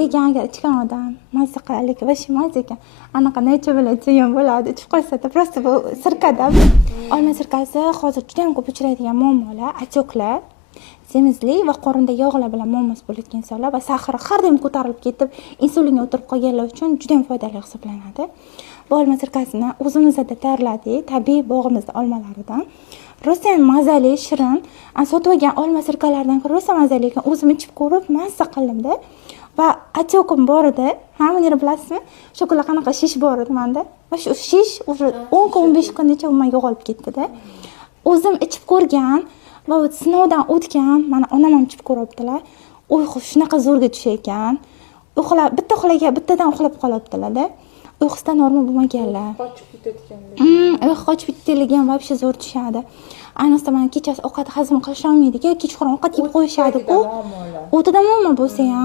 lekin agar ichgan odam mazza qiladi, lekin вообще mazza ekan. Anaqa necha bilan bo'ladi, ichib qo'ysa-da, просто bu sirkada. Olma sirkasi hozir juda ham ko'p uchraydigan muammolar, atoklar, semizlik va qorinda yog'lar bilan muammosi bo'layotgan insonlar va sahri har doim ko'tarilib ketib, insulinga o'tirib qolganlar uchun juda ham foydali hisoblanadi. Bu olma sirkasini o'zimizda tayyorladik, tabiiy bog'imizda olmalaridan. Rosa ham mazali, shirin. Sotib olgan olma sirkalaridan ko'ra rosa mazali ekan. O'zim ichib ko'rib, mazza qildim-da. Va atyokim bor edi. Buni bilasizmi? Shokolad qanaqa shish bor edi menda. Va shu shish уже 10 kun, 15 kungacha umuman yo'qolib ketdi-da. O'zim ichib ko'rgan va sinovdan o'tgan, mana onam ham ichib ko'ribdilar. Shunaqa zo'rga tusha ekan. Bittadan uxlab qolibdilar-da. Uyqusidan normal bo'lmaganlar. Qochib ketadiganlar. Qochib ketganligi ham вообще zo'r tushadi. Ayniqsa mana kechasi ovqat hazm qilisholmaydi-ku, kechqurun ovqat yeb qo'yishadi-ku. O'tida muammo bo'lsa ham